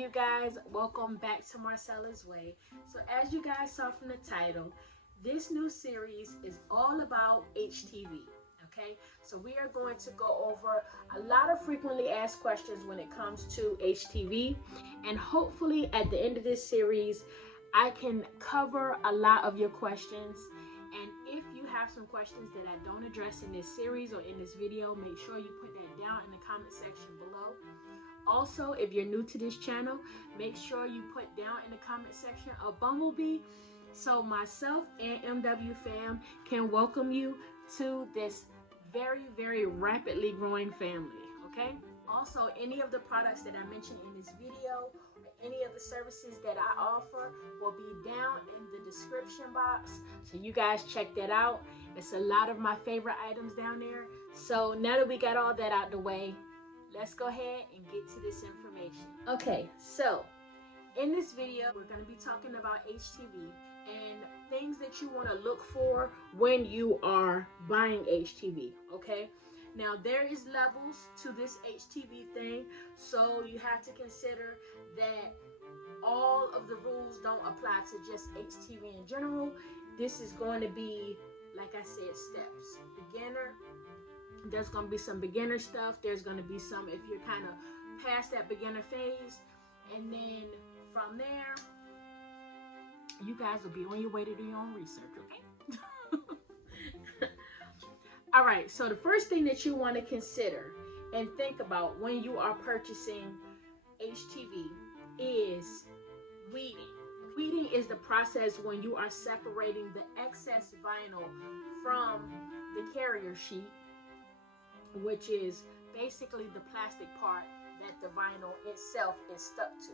you guys? Welcome back to Marcela's Way. So as you guys saw from the title, this new series is all about HTV. Okay, so we are going to go over a lot of frequently asked questions when it comes to HTV, and hopefully at the end of this series I can cover a lot of your questions. And if you have some questions that I don't address in this series or in this video, make sure you put that down in the comment section below. Also, if you're new to this channel, make sure you put down in the comment section a bumblebee so myself and MW fam can welcome you to this very rapidly growing family. Okay, also any of the products that I mentioned in this video or any of the services that I offer will be down in the description box, so you guys check that out. It's a lot of my favorite items down there. So now that we got all that out the way, let's go ahead and get to this information. Okay, so in this video we're going to be talking about HTV and things that you want to look for when you are buying HTV. Okay, now there is levels to this HTV thing, so you have to consider that all of the rules don't apply to just HTV in general. This is going to be, like I said, steps. Beginner, there's going to be some beginner stuff. There's going to be some if you're kind of past that beginner phase, and then from there you guys will be on your way to do your own research. Okay. All right, so the first thing that you want to consider and think about when you are purchasing HTV is weeding. Weeding is the process when you are separating the excess vinyl from the carrier sheet, which is basically the plastic part that the vinyl itself is stuck to.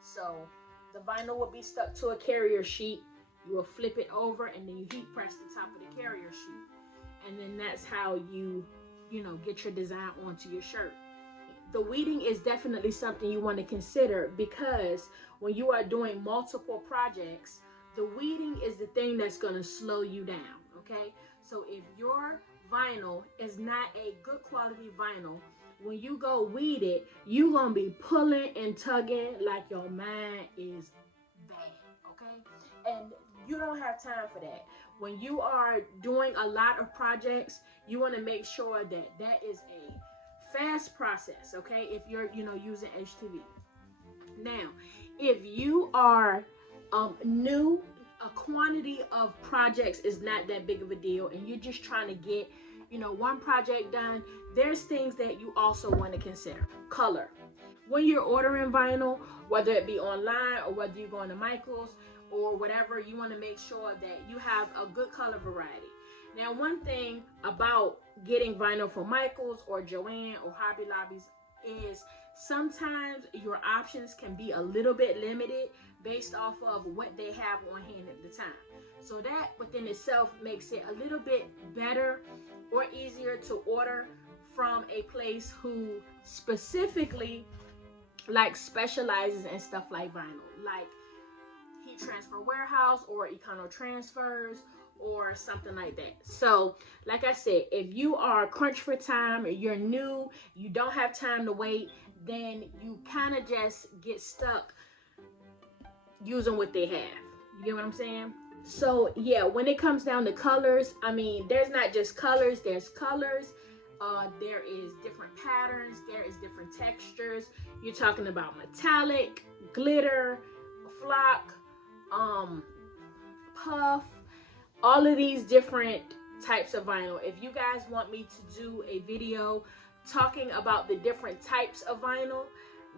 So the vinyl will be stuck to a carrier sheet. You will flip it over and then you heat press the top of the carrier sheet, and then that's how you get your design onto your shirt. The weeding is definitely something you want to consider, because when you are doing multiple projects, the weeding is the thing that's going to slow you down. Okay, so if your vinyl is not a good quality vinyl, when you go weed it, you're gonna be pulling and tugging like your mind is bad. Okay, and you don't have time for that. When you are doing a lot of projects, you want to make sure that that is a fast process. Okay, if you're using HTV. Now if you are new, a quantity of projects is not that big of a deal, and you're just trying to get one project done, there's things that you also want to consider. Color. When you're ordering vinyl, whether it be online or whether you're going to Michael's or whatever, you want to make sure that you have a good color variety. Now, one thing about getting vinyl from Michael's or Joann or Hobby Lobbies is sometimes your options can be a little bit limited based off of what they have on hand at the time. So that within itself makes it a little bit better or easier to order from a place who specifically specializes in stuff like vinyl, like Heat Transfer Warehouse or Econo Transfers or something like that. So like I said, if you are crunched for time, or you're new, you don't have time to wait, then you kind of just get stuck using what they have. You get what I'm saying? So yeah, when it comes down to colors, I mean, there's not just colors, there's colors. There is different patterns, there is different textures. You're talking about metallic, glitter, flock, puff, all of these different types of vinyl. If you guys want me to do a video talking about the different types of vinyl,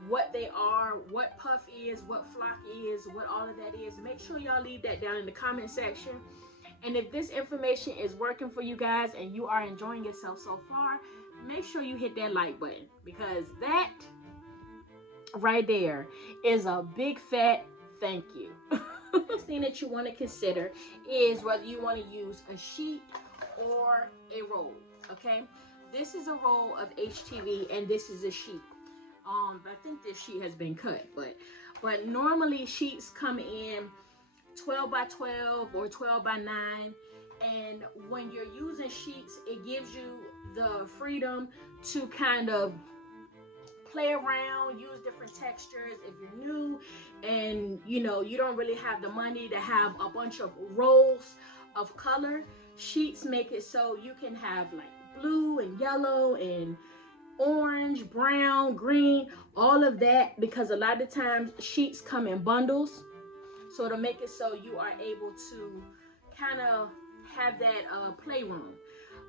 what they are, what puff is, what flock is, what all of that is, make sure y'all leave that down in the comment section. And if this information is working for you guys and you are enjoying yourself so far, make sure you hit that like button, because that right there is a big fat thank you. Next thing that you want to consider is whether you want to use a sheet or a roll. Okay, this is a roll of HTV and this is a sheet. I think this sheet has been cut, but normally sheets come in 12 by 12 or 12 by 9, and when you're using sheets, it gives you the freedom to kind of play around, use different textures. If you're new and you don't really have the money to have a bunch of rolls of color, sheets make it so you can have like blue and yellow and orange, brown, green, all of that, because a lot of times sheets come in bundles. So to make it so you are able to kind of have that playroom.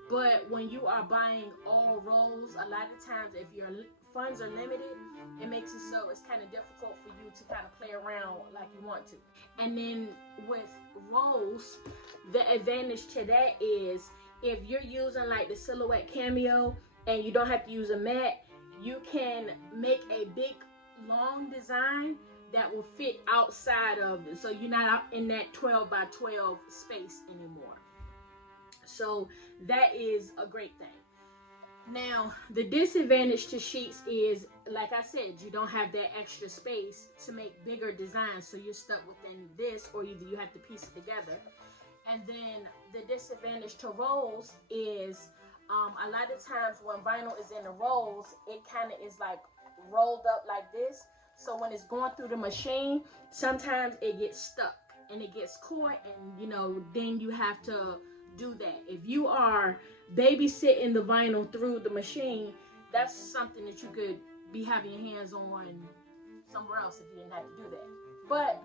But when you are buying all rolls, a lot of times if your funds are limited, it makes it so it's kind of difficult for you to kind of play around like you want to. And then with rolls, the advantage to that is if you're using like the silhouette cameo and you don't have to use a mat, you can make a big long design that will fit outside of it, so you're not out in that 12 by 12 space anymore. So that is a great thing. Now, the disadvantage to sheets is, like I said, you don't have that extra space to make bigger designs, so you're stuck within this, or either you have to piece it together. And then the disadvantage to rolls is a lot of times when vinyl is in the rolls, it kind of is like rolled up like this. So when it's going through the machine, sometimes it gets stuck and it gets caught, and then you have to do that. If you are babysitting the vinyl through the machine, that's something that you could be having your hands on somewhere else if you didn't have to do that. But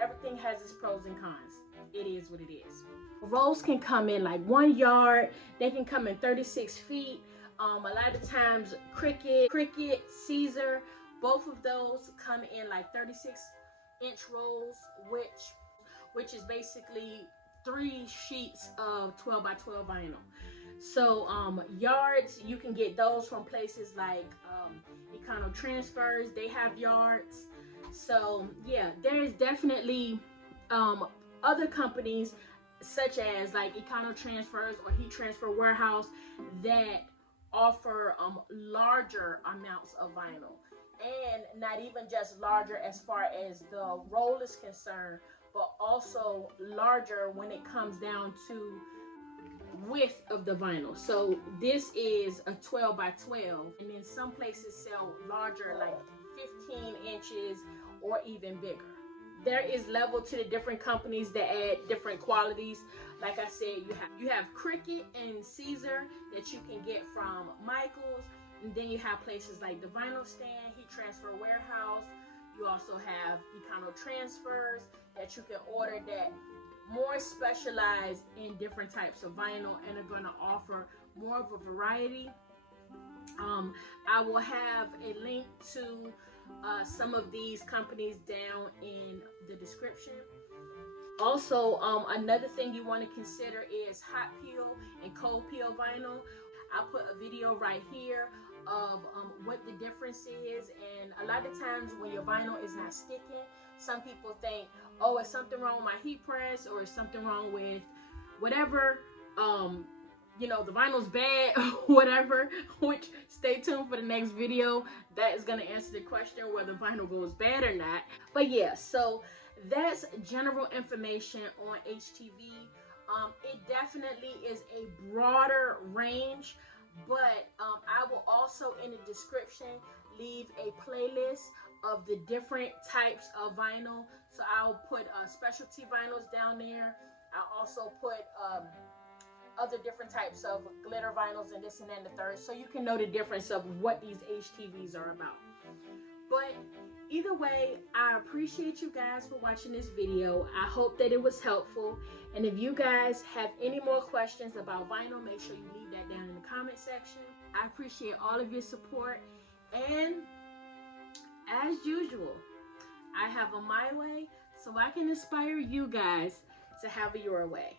everything has its pros and cons. It is what it is. Rolls can come in like 1 yard. They can come in 36 feet. A lot of times Cricut, Caesar, both of those come in like 36-inch rolls, which is basically 3 sheets of 12 by 12 vinyl. So yards, you can get those from places like Econo Transfers. They have yards. So yeah, there's definitely other companies such as like Econo Transfers or Heat Transfer Warehouse that offer larger amounts of vinyl, and not even just larger as far as the roll is concerned, but also larger when it comes down to width of the vinyl. So this is a 12 by 12, and then some places sell larger, like 15 inches or even bigger. There is level to the different companies that add different qualities. Like I said, you have Cricut and Caesar that you can get from Michaels, and then you have places like the Vinyl Stand, Heat Transfer Warehouse. You also have Econo Transfers that you can order that more specialized in different types of vinyl and are going to offer more of a variety. I will have a link to some of these companies down in the description. Also, another thing you want to consider is hot peel and cold peel vinyl. I'll put a video right here of what the difference is, and a lot of times when your vinyl is not sticking, some people think, oh, is something wrong with my heat press, or is something wrong with whatever, the vinyl's bad or whatever, which stay tuned for the next video. That is going to answer the question whether vinyl goes bad or not. But yeah, so that's general information on HTV. It definitely is a broader range, but I will also in the description leave a playlist of the different types of vinyl. So I'll put specialty vinyls down there. I'll also put other different types of glitter vinyls and this and that and the third, so you can know the difference of what these HTVs are about. But either way, I appreciate you guys for watching this video. I hope that it was helpful, and if you guys have any more questions about vinyl, make sure you leave that down in the comment section. I appreciate all of your support, and as usual, I have a my way so I can inspire you guys to have a your way.